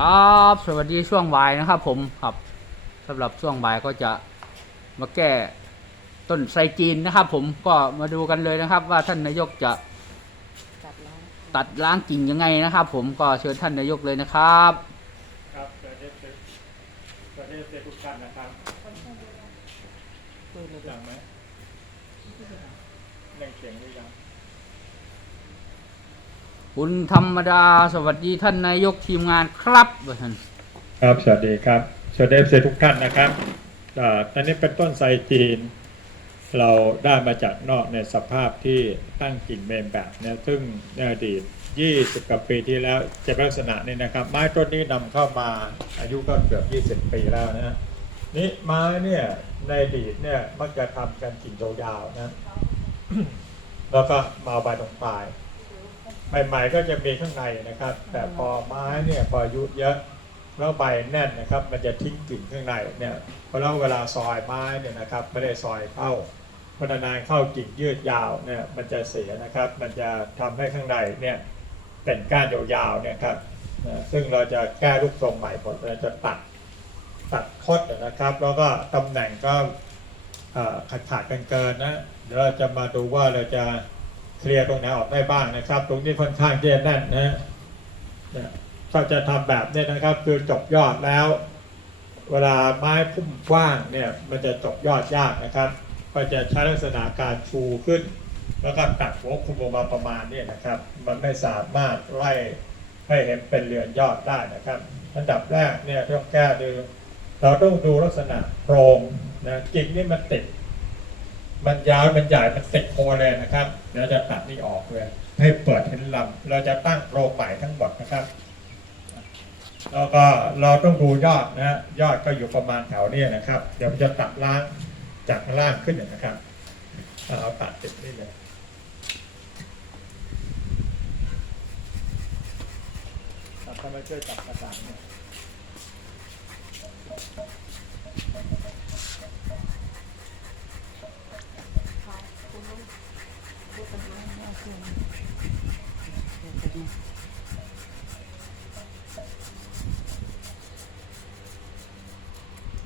ครับสวัสดีช่วงบ่ายนะครับผมครับสำหรับช่วงบ่ายก็จะมาแก้ต้นไทรจีนนะครับ ผมก็มาดูกันเลยนะครับ ว่าท่านนายกจะตัดล้างกิ่งยังไงนะครับ ผมก็เชิญท่านนายกเลยนะครับ ครับสวัสดีครับสวัสดีครับทุกท่านนะครับคุยเลยยังไหมยังเสียงหรือยัง คุณธรรมดาสวัสดีท่านนายกทีมงานครับท่านครับ สวัสดีครับสวัสดีครับทุกท่านนะครับอ่าตอนนี้เป็นต้นไทรจีน เราได้มาจากนอกในสภาพที่ตั้งกิ่งเมนแบบเนี้ซึ่งในอดีต 20 กว่าปีที่แล้วจะเป็นลักษณะนี้นะครับ ไม้ต้นนี้นำเข้ามาอายุก็เกือบ 20 ปีแล้วนะนี่ไม้เนี่ยในอดีตเนี่ยมักจะทำกันกิ่งยาวๆนะแล้วก็มาเอาใบตรงปลาย ใหม่ๆ ก็จะมีข้างในนะครับ แต่พอไม้เนี่ยพออายุเยอะแล้วใบแน่นนะครับมันจะทิ้งกิ่งข้างในเนี่ยเพราะแล้วเวลาซอยไม้เนี่ยนะครับไม่ได้ซอยเข้าพนานๆเข้ากิ่งยืดยาวเนี่ยมันจะเสียนะครับ มันจะทำให้ข้างในเนี่ยเป็นก้านยาวๆเนี่ยครับซึ่งเราจะแก้รูปทรงใหม่หมดเราจะตัดตัดคดนะครับ แล้วก็ตำแหน่งก็ขาดขาดๆกันเกินนะเดี๋ยวเราจะมาดูว่าเราจะ เคลียร์ตรงไหนออกได้บ้างนะครับ ตรงนี้ค่อนข้างที่จะแน่นนะเนี่ยถ้าจะทำแบบนี้นะครับ คือจบยอดแล้ว เวลาไม้พุ่มกว้างเนี่ยมันจะจบยอดยากนะครับ ก็จะใช้ลักษณะการชูขึ้น แล้วก็ตัดหัวคุมลงมาประมาณนี้นะครับ มันไม่สามารถไล่ให้เห็นเป็นเรือนยอดได้นะครับอันดับแรกเนี่ยต้องแก้ดูเราต้องดูลักษณะโพรงนะกิ่งนี่มันติด มันยาวมันใหญ่มันติดโคเลยนะครับเดี๋ยวจะตัดนี่ออกเลยให้เปิดเห็นลำเราจะตั้งโปรใหม่ทั้งหมดนะครับ แล้วก็เราต้องดูยอดนะฮะยอดก็อยู่ประมาณแถวเนี้นะครับ เดี๋ยวมันจะตัดล่างจากข้างล่างขึ้นนะครับเอาตัดติดนี่เลยตัดทำไมช่วยตัดกระถางเนี่ย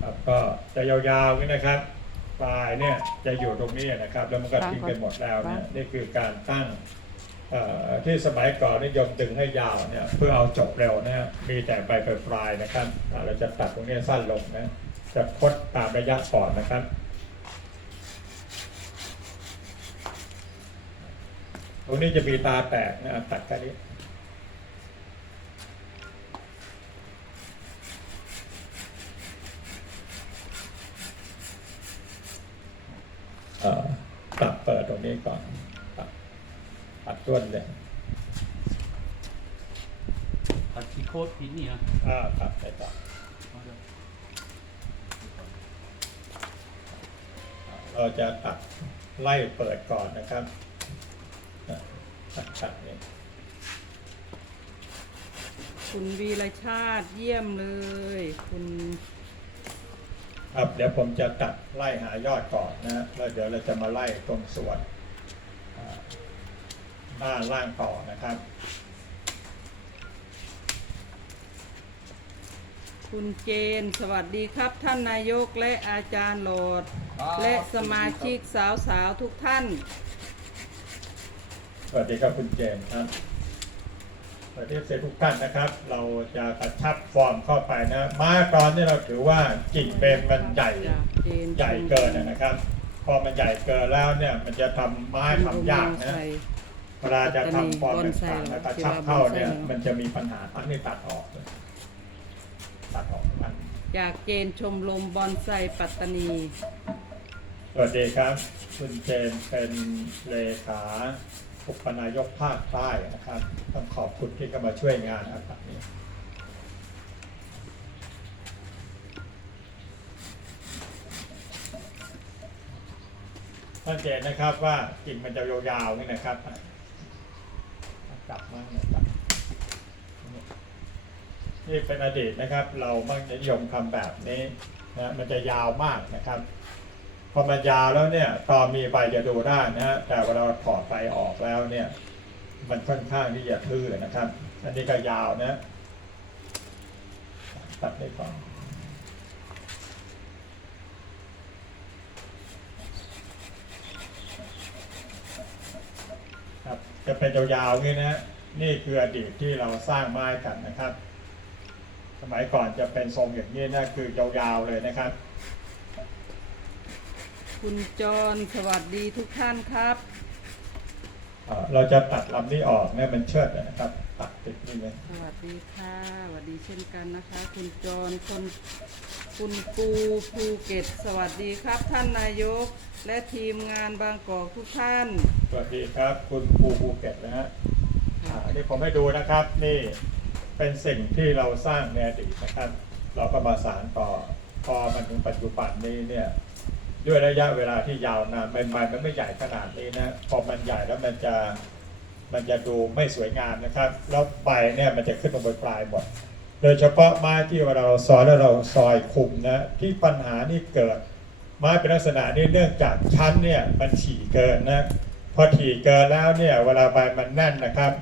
ครับ ก็จะยาวๆนี่นะครับ ปลายเนี่ยจะอยู่ตรงนี้นะครับ แล้วมันก็ทิ้งไปหมดแล้วเนี่ยนี่คือการตั้งเอ่อที่สมัยก่อนนิยมดึงให้ยาวเนี่ยเพื่อเอาจบเร็วนะฮะมีแต่ใบปลายๆนะครับอ่าเราจะตัดตรงนี้สั้นลงนะจะคดตามระยะก่อนนะครับตรงนี้จะมีตาแตกนะตัดแค่นี้ เอ่อตัดเปิดตรงนี้ก่อนตัดตัดต้นเลยตัดที่โคตรพินนี่นะอ่าตัดไปต่อเราจะตัดไล่เปิดก่อนนะครับอะตัดตัดนี่คุณวีรชาติเยี่ยมเลย คุณ ครับเดี๋ยวผมจะตัดไล่หายอดก่อนนะแล้วเดี๋ยวเราจะมาไล่ตรงส่วนอ่าด้านล่างต่อนะครับ คุณเจน สวัสดีครับ ท่านนายกและอาจารย์โหลด และสมาชิกสาวๆทุกท่าน สวัสดีครับคุณเจมส์ครับ สวัสดีเซทุกท่านนะครับ เราจะกระชับฟอร์มเข้าไปนะไม้ตอนนี้เราถือว่ากิ่งเบนมันใหญ่จ้ะเจนใหญ่เกินนะครับ พอมันใหญ่เกินแล้วเนี่ยมันจะทำไม้ทำยากนะใส่เวลาจะทำฟอร์มบอนไซต่างๆเหรอแล้วกระชับเข้าเนี่ยที่ว่าบอนไซเหรอมันจะมีปัญหาทั้งนี้ตัดออกเลยตัดออกมันจากเจนชมรมบอนไซปัตตานี สวัสดีครับ คุณเจมส์เป็นเลขา อุปนายกภาคใต้นะครับ ต้องขอบคุณที่เข้ามาช่วยงานนะครับนี้สังเกตนะครับว่ากิ่งมันจะยาวๆนี่นะครับอะจับมั่งนะครับนี่เป็นอดีตนะครับ เรามักจะนิยมทำแบบนี้นะมันจะยาวมากนะครับ พอมันยาวแล้วเนี่ยตอนมีใบจะดูได้นะฮะแต่เวลาถอดใบออกแล้วเนี่ย มันค่อนข้างที่จะทื่อนะครับ อันนี้ก็ยาวนะตัดได้ก่อนครับจะเป็นยาวๆนี่นะนี่คืออดีตที่เราสร้างไม้กันนะครับ สมัยก่อนจะเป็นทรงอย่างนี้นะคือยาวๆเลยนะครับ คุณจรสวัสดีทุกท่านครับเอ่อเราจะตัดลำนี้ออกเนี่ยมันเชิดนะครับ ตัดติดนี่เลยสวัสดีค่ะสวัสดีเช่นกันนะคะ คุณจรคนคุณกูภูเก็ตสวัสดีครับ ท่านนายก และทีมงานบางกอกทุกท่าน สวัสดีครับ คุณภูภูเก็ตนะฮะอ่าอันนี้ผมให้ดูนะครับนี่เป็นสิ่งที่เราสร้างในอดีตนะครับ เราก็มาสานต่อพอมันถึงปัจจุบันนี้เนี่ย ด้วยระยะเวลาที่ยาวนานใบไม้มันไม่ใหญ่ขนาดนี้นะพอมันใหญ่แล้วมันจะมันจะดูไม่สวยงามนะครับ แล้วใบเนี่ยมันจะขึ้นตรงบนปลายหมดโดยเฉพาะไม้ที่เวลาเราซอยแล้วเราซอยคุมนะที่ปัญหานี่เกิด ไม้เป็นลักษณะนี้เนื่องจากชั้นเนี่ยมันถี่เกินนะพอถี่เกินแล้วเนี่ยเวลาใบมันแน่นนะครับ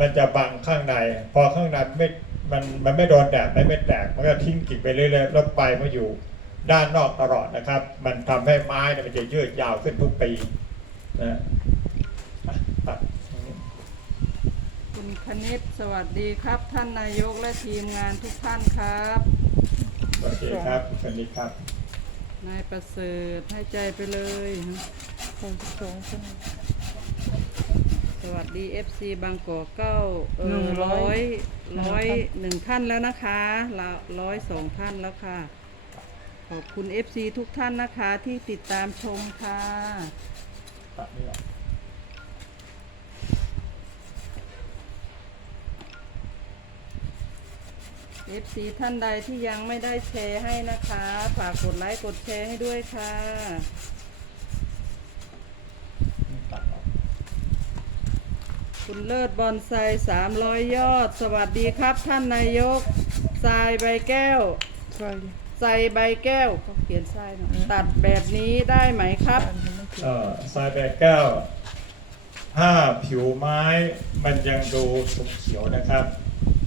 มันจะบังข้างใน พอข้างในไม่มันมันไม่โดนแดดไม่ไม่แตกมันก็ทิ้งกิ่งไปเรื่อยๆแล้วใบมาอยู่ ด้านนอกตลอดนะครับ มันทำให้ไม้เนี่ยมันจะยืดยาวขึ้นทุกปีนะอะตัดตรงนี้คุณคณิตสวัสดีครับ ท่านนายกและทีมงานทุกท่านครับสวัสดีครับสวัสดีครับนายประเสริฐให้ใจไปเลยสวัสดี FC บางกอกเก้าเอหนึ่องร้ร้ออยยร้อยหนึ่งท่านแล้วนะคะละร้อยสองท่านแล้วค่ะข อบคุณ FC ทุกท่านนะคะที่ติดตามชมค่ะ ตัดนี่ออก FC ท่านใดที่ยังไม่ได้แชร์ให้นะคะ ฝากกดไลค์กดแชร์ให้ด้วยค่ะตัดออกคุณเลิศบอนไซสามร้อยยอด สวัสดีครับท่านนายกทรายใบแก้ว ใส่ใบแก้วเขาเขียนทรายหน่อยตัดแบบนี้ได้ไหมครับ เอ่อทรายแบกแก้วถ้าผิวไม้มันยังดูสุกเขียวนะครับ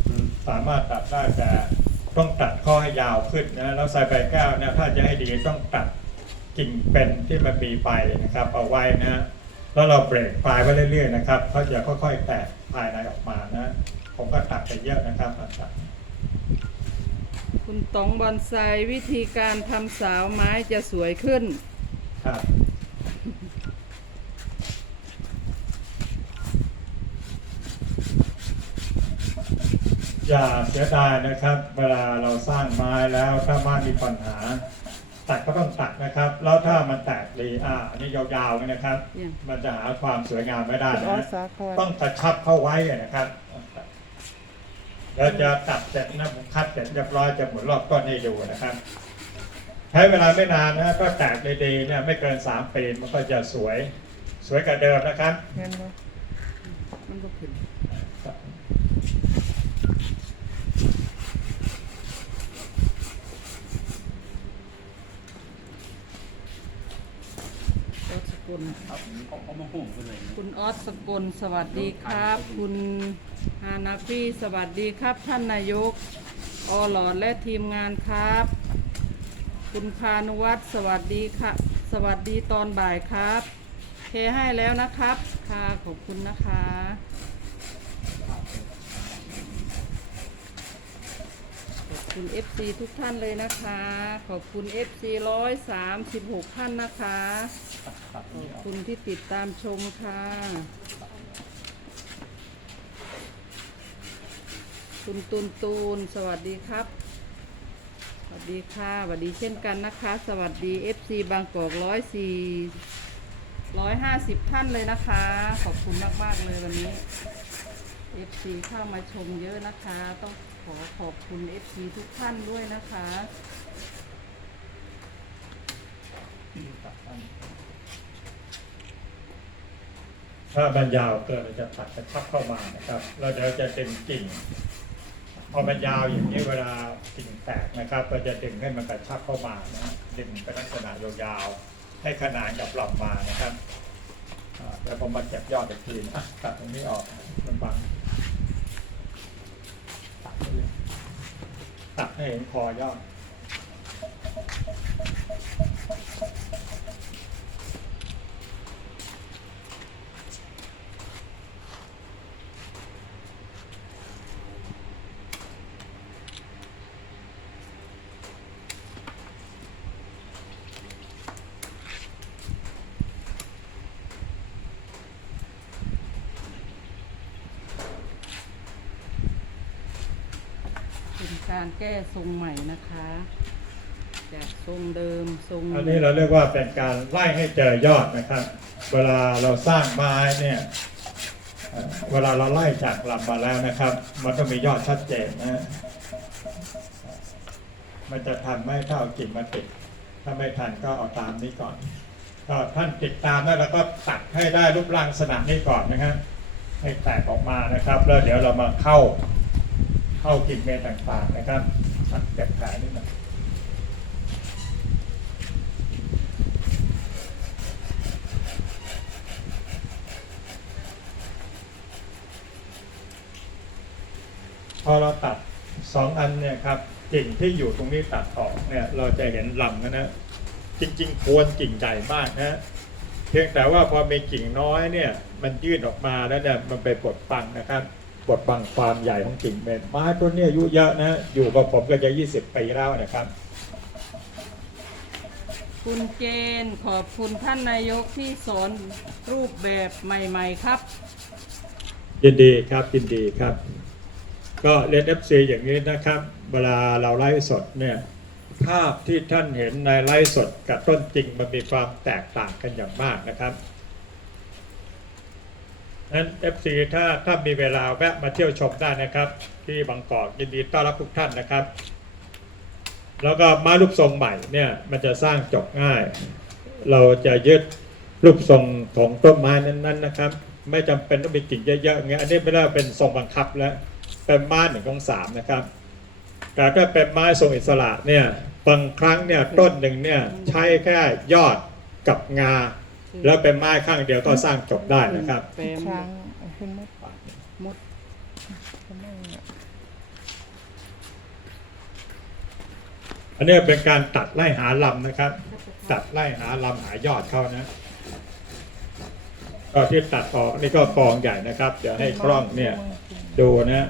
อืมสามารถตัดได้แต่ต้องตัดข้อให้ยาวขึ้นนะแล้วทรายแบกแก้วเนี่ยถ้าจะให้ดีต้องตัดกิ่งเป็นที่มันมีใบนะครับเอาไว้นะแล้วเราเบรกปลายไว้เรื่อยๆนะครับเขาจะค่อยๆแตกภายในออกมานะ ผมก็ตัดไปเยอะนะครับตัด คุณต๋องบอนไซวิธีการทำสาวไม้จะสวยขึ้น ครับอย่าเสียดายนะครับ เวลาเราสร้างไม้แล้วถ้าไม้มีปัญหา ตัดก็ต้องตัดนะครับ แล้วถ้ามันแตกดีอ่าอันนี้ยาวๆนะครับเนี่ยมันจะหาความสวยงามไม่ได้อ๋อนะสาครต้องกระชับเข้าไว้นะครับ แล้วจะตัดเสร็จนะผมคัดเสร็จเรียบร้อยจะหมุนรอบต้นให้ดูนะครับ ใช้เวลาไม่นานนะก็แตกดีๆเนี่ยไม่เกินสามปีมันก็จะสวยสวยกว่าเดิมนะครับเงินบ่มันก็ขึ้นออสสกุลครับเขาเขามาหุ่มไปเลยคุณออสสกลสวัสดีครับ คุณ ฮานาฟี่สวัสดีครับท่านนายก อหลอดและทีมงานครับ คุณพานุวัฒน์สวัสดีค่ะ สวัสดีตอนบ่ายครับเทให้แล้วนะครับ ค่ะขอบคุณนะคะขอบคุณ FC ทุกท่านเลยนะคะ ขอบคุณ FC ร้อยสามสิบหกท่านนะคะ ขอบคุณที่ติดตามชมค่ะ คุณตูนตูนสวัสดีครับ สวัสดีค่ะสวัสดีเช่นกันนะคะ สวัสดี FC บางกอกร้อยสี่ร้อยห้าสิบท่านเลยนะคะ ขอบคุณมาก ๆ เลยวันนี้ FC เข้ามาชมเยอะนะคะ ต้องขอขอบคุณ FC ทุกท่านด้วยนะคะถ้ามันยาวเกินเราจะตัดกระชับเข้ามานะครับแล้วเดี๋ยวจะดึงกิ่ง พอมันยาวอย่างนี้เวลากิ่งแตกนะครับเราจะดึงให้มันกระชับเข้ามานะดึงเป็นลักษณะยาวๆให้ขนานกับลำมานะครับแล้วผมมาเก็บยอดอีกทีนะตัดตรงนี้ออกมันบังตัดเลยตัดให้เห็นคอยอด แก้ทรงใหม่นะคะ จากทรงเดิมทรงอันนี้เราเรียกว่าเป็นการไล่ให้เจอยอดนะครับ เวลาเราสร้างไม้เนี่ยเวลาเราไล่จากลำมาแล้วนะครับ มันต้องมียอดชัดเจนนะมันจะทันไม่ถ้าเอากิ่งมาติด ถ้าไม่ทันก็เอาตามนี้ก่อนก็ท่านติดตามแล้วเราก็ตัดให้ได้รูปร่างลักษณะนี้ก่อนนะฮะให้แตกออกมานะครับ แล้วเดี๋ยวเรามาเข้า เข้ากิ่งเมต่างๆนะครับตัดเก็บขายนิดหน่อยพอเราตัดสองอันเนี่ยครับกิ่งที่อยู่ตรงนี้ตัดออกเนี่ยเราจะเห็นลำนะนะจริง ๆ ควรกิ่งใหญ่มากนะเพียงแต่ว่าพอมีกิ่งน้อยเนี่ยมันยื่นออกมาแล้วเนี่ยมันไปปลดบังนะครับ ปลดบังความใหญ่ของกิ่งเมนไม้ต้นเนี้อายุเยอะนะ อยู่กับผมก็จะ 20 ปีแล้วนะครับ คุณเกณฑ์ขอบคุณท่านนายกที่สอนรูปแบบใหม่ ๆ ครับ ยินดีครับยินดีครับ ก็เรียน FC อย่างนี้นะครับ เวลาเราไลฟ์สดเนี่ยภาพที่ท่านเห็นในไลฟ์สดกับต้นจริงมันมีความแตกต่างกันอย่างมากนะครับ นั้น FC ถ้าถ้ามีเวลาแวะมาเที่ยวชมได้นะครับ ที่บางกอกยินดีต้อนรับทุกท่านนะครับ แล้วก็ไม้รูปทรงใหม่เนี่ยมันจะสร้างจบง่าย เราจะยึดรูปทรงของต้นไม้นั้นๆนะครับ ไม่จำเป็นต้องมีกิ่งเยอะๆอย่างเงี้ยอันนี้ไม่ได้เป็นทรงบังคับแล้วเป็นไม้หนึ่งของสามนะครับ แต่ถ้าเป็นไม้ทรงอิสระเนี่ยบางครั้งเนี่ยต้นหนึ่งเนี่ยใช้แค่ยอดกับงา แล้วเป็นไม้ข้างเดียวก็สร้างจบได้นะครับแปมช้างขึ้นมดมดก็ไม่อะอันนี้เป็นการตัดไล่หาลำนะครับ ตัดไล่หาลำหายอดเข้านะก็ที่ตัดออกนี่ก็กองใหญ่นะครับ เดี๋ยวให้กล้องเนี่ยดูนะ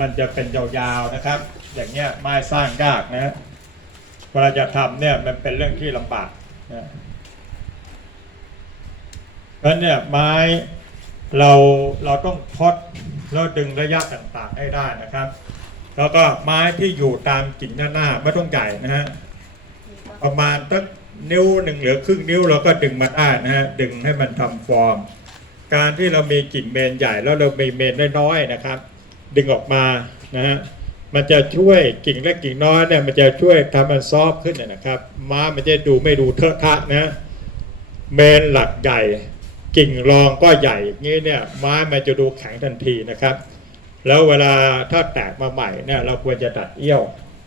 มันจะเป็นยาวๆนะครับ อย่างเงี้ยไม้สร้างยากนะเวลาจะทำเนี่ยมันเป็นเรื่องที่ลำบากนะ เพราะเนี่ยไม้เราเราต้องทดแล้วดึงระยะต่างๆให้ได้นะครับ แล้วก็ไม้ที่อยู่ตามกิ่งหน้าหน้าไม่ต้องใหญ่นะฮะประมาณตักนิ้วหนึ่งหรือครึ่งนิ้วเราก็ดึงมาได้นะฮะดึงให้มันทำฟอร์ม การที่เรามีกิ่งเมนใหญ่แล้วเรามีเมนน้อยๆนะครับ ดึงออกมานะฮะมันจะช่วยกิ่งเล็กกิ่งน้อยเนี่ยมันจะช่วยทำมันซอฟขึ้นนะครับ ม้ามันจะดูไม่ดูเทอะทะนะเมนหลักใหญ่ กิ่งรองก็ใหญ่อย่างนี้เนี่ยไม้มันจะดูแข็งทันทีนะครับ แล้วเวลาถ้าแตกมาใหม่เนี่ยเราควรจะตัดเอี้ยว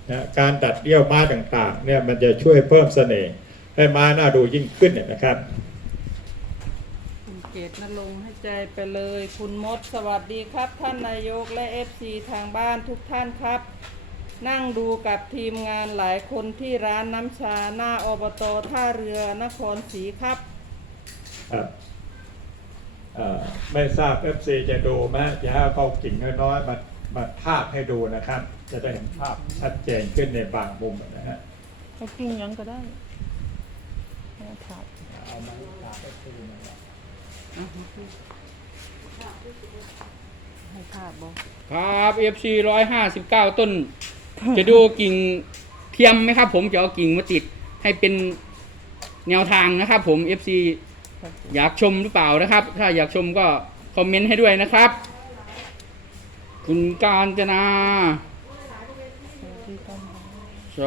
นะการตัดเอี้ยวไม้ต่างๆเนี่ยมันจะช่วยเพิ่มเสน่ห์ให้ไม้น่าดูยิ่งขึ้นเนี่ยนะครับคุณเกตนลงค์ให้ใจไปเลย คุณมดสวัสดีครับ ท่านนายกและ FC ทางบ้านทุกท่านครับ นั่งดูกับทีมงานหลายคนที่ร้านน้ำชาหน้าอบตท่าเรือนครศรีครับครับเอ่อ ไม่ทราบ FC จะดูไหมจะให้เอากิ่งน้อยๆมามาทาบให้ดูนะครับ จะได้เห็นภาพชัดเจนขึ้นในบางมุมนะฮะเขากินยังก็ได้ไม่ถามเอามาทาบ FC นะครับให้ภาพบอกครับ FC ร้อยห้าสิบเก้าต้น จะดูกิ่งเทียมไหมครับ ผมจะเอากิ่งมาติดให้เป็นแนวทางนะครับ ผม FC อยากชมหรือเปล่านะครับ ถ้าอยากชมก็คอมเมนต์ให้ด้วยนะครับ คุณการจนาที่ต้นไม้ส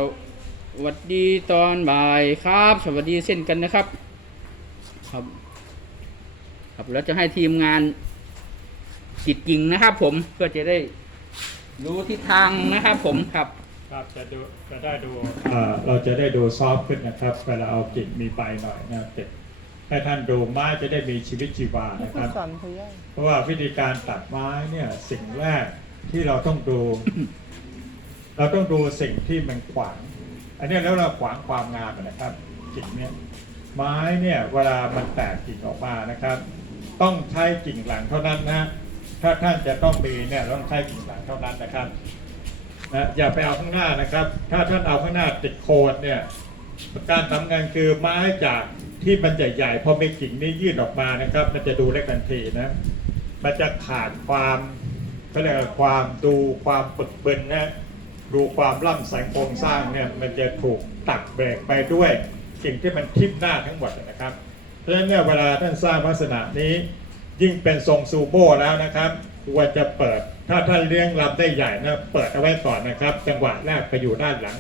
วัสดีตอนบ่ายครับ สวัสดีเช่นกันนะครับ ครับ ครับแล้วจะให้ทีมงานติดกิ่งนะครับผมเพื่อจะได้รู้ทิศทางนะครับผมครับครับจะดูจะได้ดูเอ่อเราจะได้ดูซอฟต์ขึ้นนะครับเวลาเอากิ่งมีใบหน่อยนะติด ให้ท่านดูไม้จะได้มีชีวิตชีวานี่นะคคือรับสอนเขาย่อยเพราะว่าวิธีการตัดไม้เนี่ยสิ่งแรกที่เราต้องดู เราต้องดูสิ่งที่มันขวาง อันเนี้ยแล้วเราขวางความงามนะครับกิ่งเนี่ยไม้เนี่ยเวลามันแตกกิ่งออกมานะครับ ต้องใช้กิ่งหลังเท่านั้นนะ ถ้าท่านจะต้องมีเนี่ยต้องใช้กิ่งหลังเท่านั้นนะครับนะอย่าไปเอาข้างหน้านะครับ ถ้าท่านเอาข้างหน้าติดโคนเนี่ยการทำงานคือไม้จาก ที่มันใหญ่ๆพอมีกิ่งนี้ยื่นออกมานะครับ มันจะดูเล็กทันทีนะ มันจะขาดความเขาเรียกว่าความดูความปึกเบินนะดูความล่ำสันโครงสร้างเนี่ยมันจะถูกตักเบรกไปด้วยสิ่งที่มันทิ่มหน้าทั้งหมดนะครับ เพราะฉะนั้นเนี่ยเวลาท่านสร้างลักษณะนี้ยิ่งเป็นทรงซูโม่แล้วนะครับควรจะเปิด ถ้าท่านเลี้ยงลำได้ใหญ่นะเปิดเอาไว้ก่อนนะครับ จังหวะแรกไปอยู่ด้านหลัง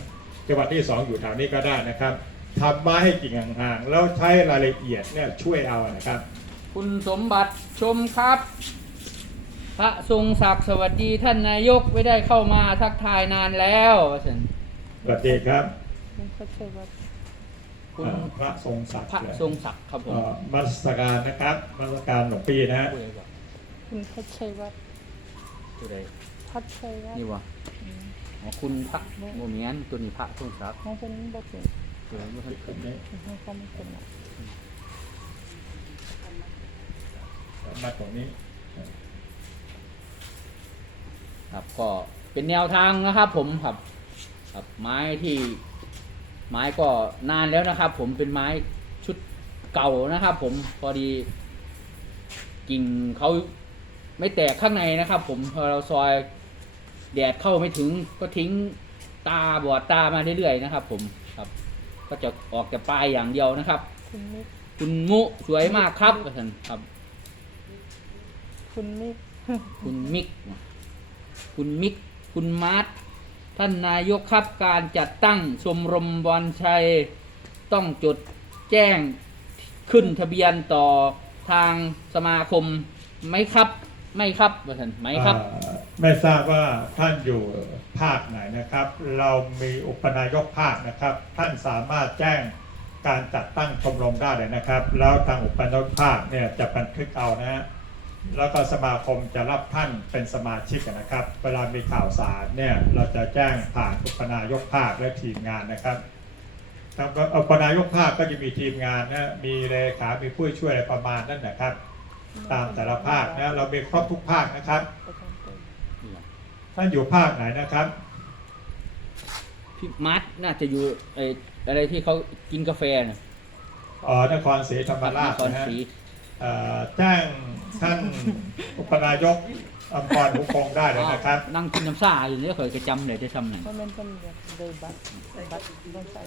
จังหวะที่สองอยู่แถวนี้ก็ได้นะครับ ทำมาให้กิ่งห่างๆ แล้วใช้รายละเอียดเนี่ยช่วยเอานะครับ คุณสมบัติชมครับ พระทรงศักดิ์สวัสดีท่านนายกไม่ได้เข้ามาทักทายนานแล้วว่าฉันสวัสดีครับคุณพัชรวัตรคุณเอ่อพระทรงศักดิ์พระทรงศักดิ์ครับผมเอ่อมัสการนะครับมัสการหลวงพี่นะฮะผู้ใดบอกคุณพัชรวัตรผู้ใดพัชรวัตรนี่วะอ๋อคุณพระโมเมียนตัวนี้พระทรงศักดิ์น้องคนนี้บอกเลย ตัวนี้บ่ทัดน้องเขาไม่เป็นหรอกมาตรงนี้ครับก็เป็นแนวทางนะครับ ผมครับ ครับไม้ที่ ไม้ก็นานแล้วนะครับ ผมเป็นไม้ชุดเก่านะครับ ผมพอดี กิ่งเขาไม่แตกข้างในนะครับ ผมพอเราซอยแดดเข้าไม่ถึงก็ทิ้งตาบอดตามาเรื่อยๆนะครับ ผม ก็จะออกแต่ปลายอย่างเดียวนะครับ คุณมิกคุณมุสวยมากครับท่านครับ คุณมิกคุณมิก คุณมิก คุณมาร์ทท่านนายกครับการจัดตั้งชมรมบอลชัย ต้องจดแจ้งขึ้นทะเบียนต่อทางสมาคมไหมครับ ไม่ครับว่าท่านไหมครับ เอ่อไม่ทราบว่าท่านอยู่ภาคไหนนะครับ เรามีอุปนายกภาคนะครับ ท่านสามารถแจ้งการจัดตั้งชมรมได้เลยนะครับ แล้วทางอุปนายกภาคเนี่ยจะบันทึกเอานะฮะแล้วก็สมาคมจะรับท่านเป็นสมาชิกนะครับ เวลามีข่าวสารเนี่ยเราจะแจ้งผ่านอุปนายกภาคและทีมงานนะครับ ทางอุปนายกภาคก็จะมีทีมงานนะมีเลขา มีผู้ช่วยอะไรประมาณนั้นนะครับ ตามแต่ละภาคนะเรามีครบทุกภาคนะครับประจำตัวท่านอยู่ภาคไหนนะครับ พี่มาร์ทน่าจะอยู่ไออะไรที่เขากินกาแฟนะอ๋อนครศรีธรรมราชนครนะฮะศรีเอ่อแจ้งท่านอุปนายกอมพรหุคงได้เลยนะครับ อ้าวนั่งกินน้ำซ่าอยู่เนี่ยเคยจะจำเลยจะทำไหนเพราะมันเป็นแบบเลยบัตรบัตรต้องใส่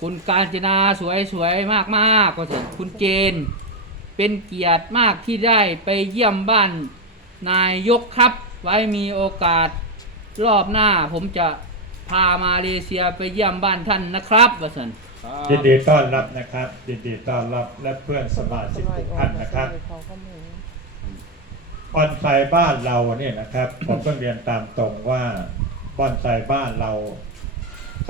คุณการจนาสวยสวยมากมากก็เถอะคุณเจน เป็นเกียรติมากที่ได้ไปเยี่ยมบ้านนายยกครับ ไว้มีโอกาสรอบหน้า ผมจะพามาเลเซียไปเยี่ยมบ้านท่านนะครับวสันยินดีต้อนรับนะครับยินดีต้อนรับและเพื่อนสมาชิกทุกท่านนะครับบอนไซบ้านเราเนี่ยนะครับ ผมต้องเรียนตามตรงว่าบอนไซบ้านเรา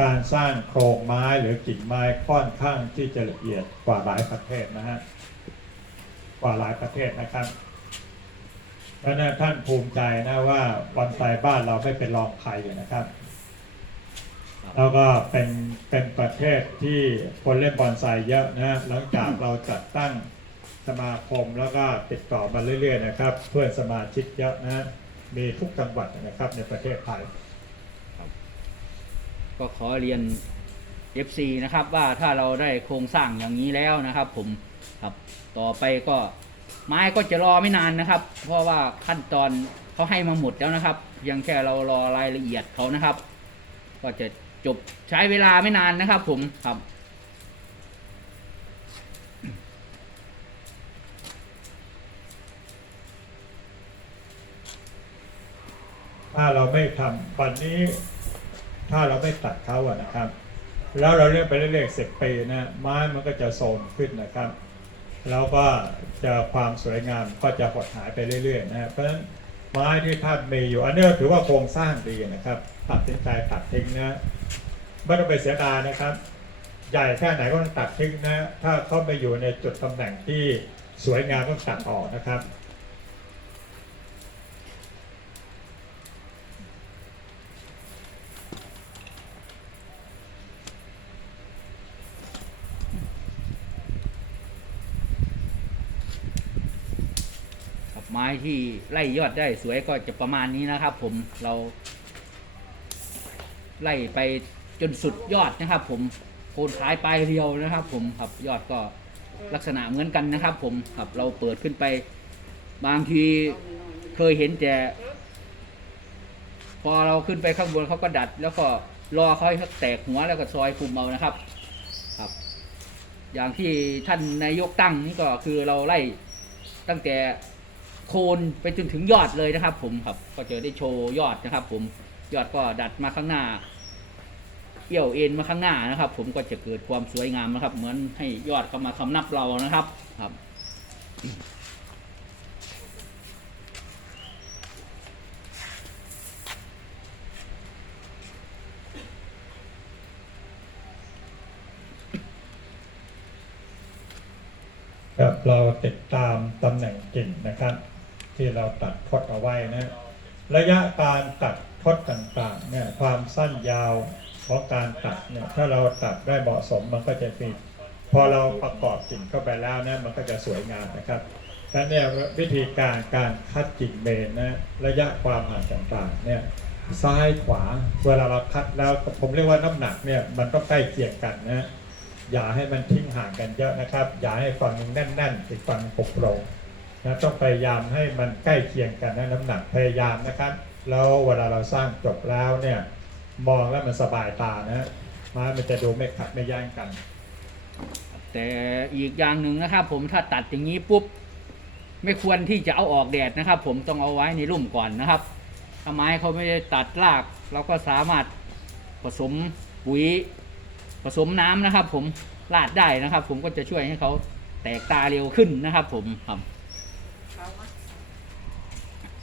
การสร้างโครงไม้หรือกิ่งไม้ค่อนข้างที่จะละเอียดกว่าหลายประเทศนะฮะ กว่าหลายประเทศนะครับเพราะฉะนั้นท่านภูมิใจนะว่าบอนไซบ้านเราไม่เป็นรองใครนะครับ แล้วก็เป็นเป็นประเทศที่คนเล่นบอนไซเยอะนะหลังจากเราจัดตั้งสมาคมแล้วก็ติดต่อมาเรื่อยๆนะครับ เพื่อนสมาชิกเยอะนะมีทุกจังหวัดนะครับในประเทศไทยก็ขอเรียน FC นะครับว่าถ้าเราได้โครงสร้างอย่างนี้แล้วนะครับ ผมครับ ต่อไปก็ไม้ก็จะรอไม่นานนะครับ เพราะว่าขั้นตอนเขาให้มาหมดแล้วนะครับ ยังแค่เรารอรายละเอียดเขานะครับ ก็จะจบใช้เวลาไม่นานนะครับ ผมครับถ้าเราไม่ทำวันนี้ ถ้าเราไม่ตัดเขาอะนะครับ แล้วเราเลี้ยงไปเรื่อยๆสิบปีนะไม้มันก็จะโทรมขึ้นนะครับ แล้วก็จะความสวยงามก็จะหดหายไปเรื่อยๆนะเพราะฉะนั้นไม้ที่ท่านมีอยู่อันนี้ถือว่าโครงสร้างดีนะครับตัดสินใจตัดทิ้งนะไม่ต้องไปเสียดายนะครับ ใหญ่แค่ไหนก็ต้องตัดทิ้งนะถ้าเข้าไปอยู่ในจุดตำแหน่งที่สวยงามก็ตัดออกนะครับ ไม้ที่ไล่ยอดได้สวยก็จะประมาณนี้นะครับ ผมเราไล่ไปจนสุดยอดนะครับ ผมโคนขายปลายเรียวนะครับ ผมครับยอดก็ลักษณะเหมือนกันนะครับ ผมครับเราเปิดขึ้นไป บางทีเคยเห็นแต่พอเราขึ้นไปข้างบนเขาก็ดัด แล้วก็รอเขาให้แตกหัวแล้วก็ซอยคุมเอานะครับ ครับ อย่างที่ท่านนายกตั้งนี่ก็คือเราไล่ตั้งแต่ โคนไปจนถึงยอดเลยนะครับ ผมครับ ก็จะได้โชว์ยอดนะครับ ผมยอดก็ดัดมาข้างหน้าเอี่ยวเอ็นมาข้างหน้านะครับ ผมก็จะเกิดความสวยงามนะครับ เหมือนให้ยอดเข้ามาคำนับเรานะครับครับครับเราติดตามตำแหน่งกิ่งนะครับ ที่เราตัดทดเอาไว้นะระยะการตัดทดต่างๆเนี่ยความสั้นยาวของการตัดเนี่ยถ้าเราตัดได้เหมาะสมมันก็จะมีพอเราประกอบกิ่งเข้าไปแล้วนะมันก็จะสวยงามนะครับดังนั้นเนี่ยวิธีการการคัดกิ่งเมนนะระยะความห่างต่างๆเนี่ยซ้ายขวาเวลาเราคัดแล้วผมเรียกว่าน้ำหนักเนี่ยมันต้องใกล้เคียงกันนะอย่าให้มันทิ้งห่างกันเยอะนะครับ อย่าให้ฝั่งนึงแน่นๆอีกฝั่งหนึ่งปกโปร่ง นะต้องพยายามให้มันใกล้เคียงกันนะน้ำหนักพยายามนะครับ แล้วเวลาเราสร้างจบแล้วเนี่ยมองแล้วมันสบายตานะไม้มันจะดูไม่ขัดไม่ย่งกัน แต่อีกอย่างหนึ่งนะครับ ผมถ้าตัดอย่างนี้ปุ๊บไม่ควรที่จะเอาออกแดดนะครับ ผมต้องเอาไว้ในร่มก่อนนะครับถ้าไม้เขาไม่ได้ตัดรากเราก็สามารถผสมปุ๋ยผสมน้ำนะครับ ผมราดได้นะครับ ผมก็จะช่วยให้เขาแตกตาเร็วขึ้นนะครับ ผมครับ เอามา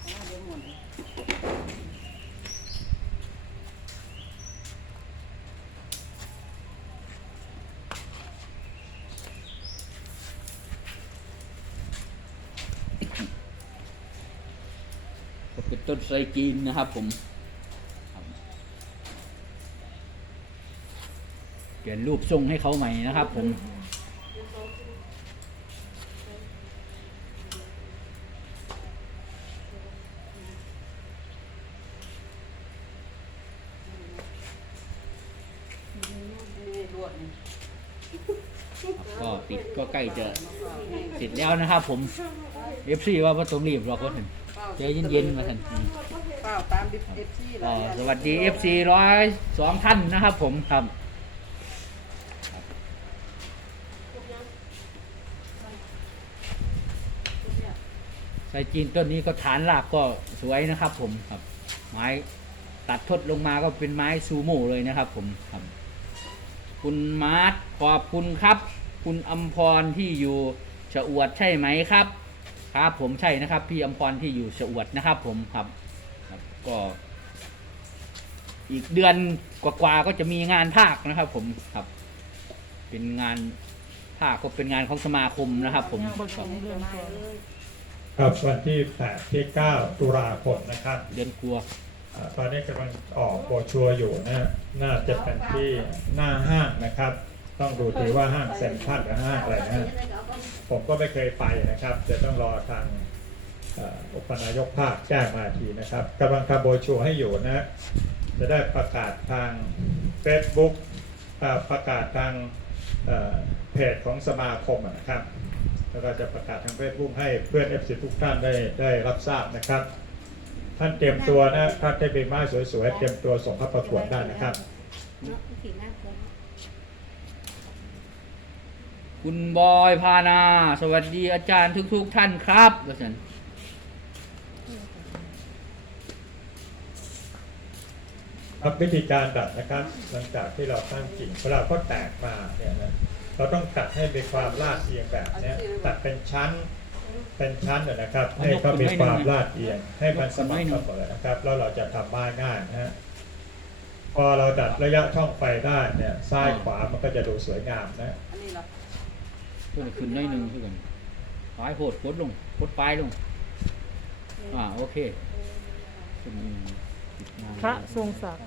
เอาเดี๋ยวหมด ก็เป็นต้น ไทรจีนนะครับผมครับเปลี่ยนรูปทรงให้เขาใหม่นะครับผมนี่ลวดนี่ก็ติดก็ใกล้จะเสร็จแล้วนะครับผมเอฟซีว่าว่าต้องรีบรอคนหนึ่ง ใจเย็นๆมาท่านอืมเปล่าตามดิฟเอฟซีก็สวัสดีเอฟซีร้อยสองท่านนะครับผมครับ ไซจีนต้นนี้ก็ฐานรากก็สวยนะครับผมครับ ไม้ตัดทดลงมาก็เป็นไม้ซูโม่เลยนะครับผมครับ คุณมาร์ทขอบคุณครับ คุณอมพรที่อยู่ชะอวดใช่ไหมครับ ครับผมใช่นะครับ พี่อมพรที่อยู่ชะอวดนะครับผมครับครับก็ อีกเดือนกว่าๆก็จะมีงานภาคนะครับ ผมครับ เป็นงานภาคก็เป็นงานของสมาคมนะครับ ผมผสมเรื่องก่อนครับวันที่8ที่9ตุลาคมนะครับเดือนกลัวอ่าตอนนี้กำลังออกโบรชัวร์อยู่นะน่าจะเป็นที่หน้าห้างนะครับ ต้องดูทีว่าห้างเซ็นทรัลหรือห้างอะไรนะผมก็ไม่เคยไปนะครับ จะต้องรอทางอุปนายกภาคแจ้งมาทีนะครับกำลังทำโบชัวให้อยู่นะ จะได้ประกาศทาง Facebook ประกาศทางเพจของสมาคมนะครับ แล้วก็จะประกาศทาง Facebook ให้เพื่อน FC ทุกท่านได้ได้รับทราบนะครับ ท่านเตรียมตัวนะท่านได้เป็นไม้สวยๆเตรียมตัวส่งเข้าประกวดได้นะครับ คุณบอยพานา สวัสดีอาจารย์ทุก ๆ ท่านครับว่าซั่นครับวิธีการตัดนะครับ หลังจากที่เราตั้งกิ่งเวลาเขาแตกมาเนี่ยนะเราต้องตัดให้มีความลาดเอียงแบบเนี้ยตัดเป็นชั้นเป็นชั้นน่ะนะครับให้เขามีความลาดเอียง ให้มันสม่ำเสมอนะครับ แล้วเราจะทำบ้านง่ายนะฮะพอเราดัดระยะช่องไฟได้เนี่ยซ้ายขวามันก็จะดูสวยงามนะอันนี้เหรอเพื่อนขึ้นได้หนึ่งคือกันปลายโหดโคดลงโคดปลายลง อ่าโอเคขึ้นอีกติดมาพระทรงศักดิ์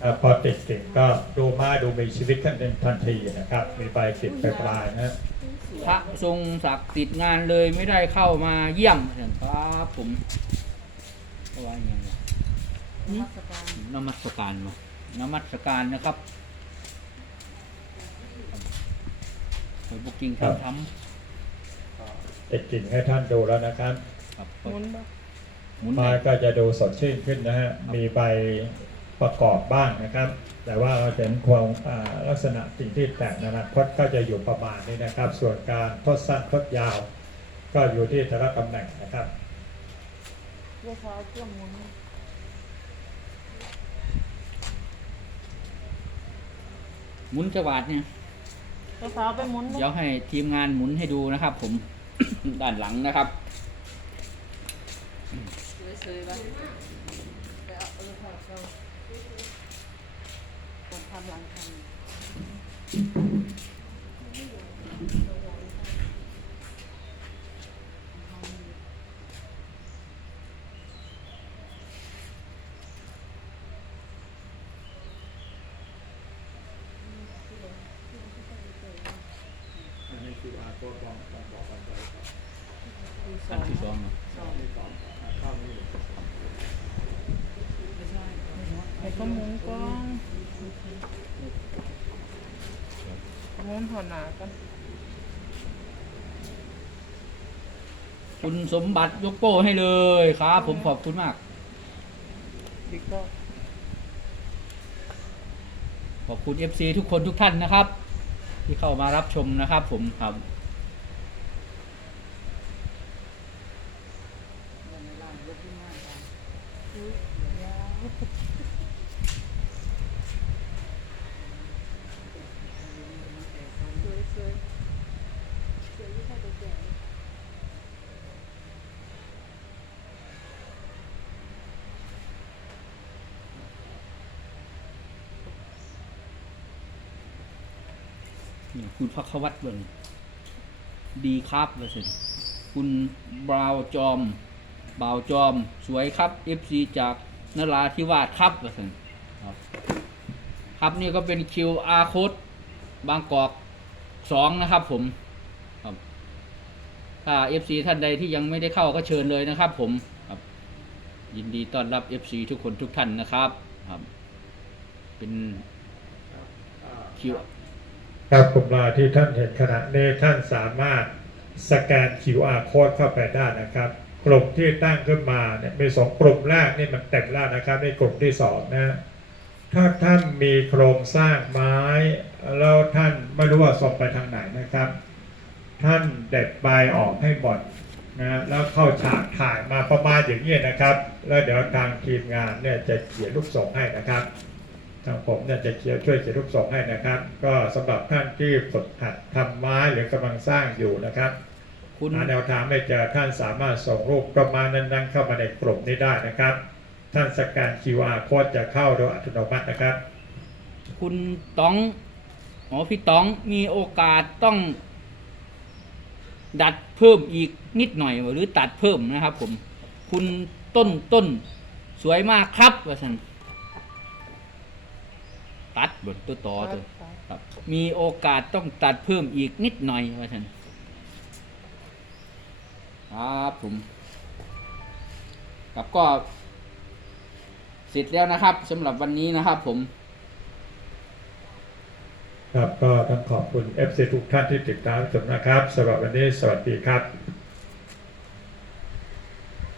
เอ่อพอติดกิ่งก็ดูไม้ดูมีชีวิตขึ้นทันทีนะครับ มีใบติดปลายๆนะพระทรงศักดิ์ติดงานเลยไม่ได้เข้ามาเยี่ยมครับผมเพราะว่าอย่างไรนมัสการนมัสการมานมัสการนะครับ วยบุกกิ่งครับทำทติดกิ่งให้ท่านดูแล้วนะครับำครับหมุนบ่หมุนไม้ก็จะดูสดชื่นขึ้นนะฮะ มีใบประกอบบ้างนะครับ แต่ว่าเราจะเห็นความอ่าลักษณะสิ่งที่แตกในอนาคตก็จะอยู่ประมาณนี้นะครับ ส่วนการทดสั้นทดยาว ก็อยู่ที่แต่ละตำแหน่งนะครับ เดี๋ยวเขาเครื่องหมุนหมุนจังหวัดเนี่ย เดี๋ยวเขาเอาไปหมุนบ่เดี๋ยวให้ทีมงานหมุนให้ดูนะครับ ผม ด้านหลังนะครับ สวยๆบ้างไปเอาเออค่ะเราคนทำหลังทำ อันที่สองเนอะ ให้เขาหมุนก่อนหมุนหัวหน้ากันคุณสมบัติยกโป้ให้เลยครับ ผมขอบคุณมากดีก็ขอบคุณ FC ทุกคนทุกท่านนะครับ ที่เข้ามารับชมนะครับผมครับ นี่คุณ พักวัตรเบิ่งดีครับว่าสิคุณบราวจอมบ่าวจอมสวยครับ FC จากนราธิวาสครับว่าสิครับครับนี่ก็เป็น QR code บางกอกสองนะครับผมครับถ้า FC ท่านใดที่ยังไม่ได้เข้าก็เชิญเลยนะครับผมครับยินดีต้อนรับ FC ทุกคนทุกท่านนะครับครับ เป็น QR ครับกลุ่มไลน์ที่ท่านเห็นขณะนี้ท่านสามารถสแกน QR code เข้าไปได้นะครับ กลุ่มที่ตั้งขึ้นมาเนี่ยมีสองกลุ่มแรกนี่มันเต็มแล้วนะครับในกลุ่มที่สองนะถ้าท่านมีโครงสร้างไม้แล้วท่านไม่รู้ว่าส่งไปทางไหนนะครับ ท่านเด็ดใบออกให้หมดนะแล้วเข้าฉากถ่ายมาประมาณอย่างนี้นะครับ แล้วเดี๋ยวทางทีมงานเนี่ยจะเขียนลูกส่งให้นะครับ ทางผมเนี่ยจะเขียนช่วยเขียนรูปส่งให้นะครับ ก็สำหรับท่านที่ฝึกหัดทำไม้หรือกำลังสร้างอยู่นะครับคุณหาแนวทางไม่เจอท่านสามารถส่งรูปประมาณนั้นๆเข้ามาในกลุ่มนี้ได้นะครับ ท่านสแกน QR code จะเข้าโดยอัตโนมัตินะครับ คุณต้องอ๋อพี่ต้องมีโอกาสต้อง ดัดเพิ่มอีกนิดหน่อยหรือตัดเพิ่มนะครับ ผม คุณต้นต้นสวยมากครับว่าสัน ตัดบทตัวต่อตัวครับ มีโอกาสต้องตัดเพิ่มอีกนิดหน่อยว่าสันครับผมครับก็เสร็จแล้วนะครับสำหรับวันนี้นะครับผม ครับก็ต้องขอบคุณ FC ทุกท่านที่ติดตามชมนะครับสำหรับวันนี้สวัสดีครับ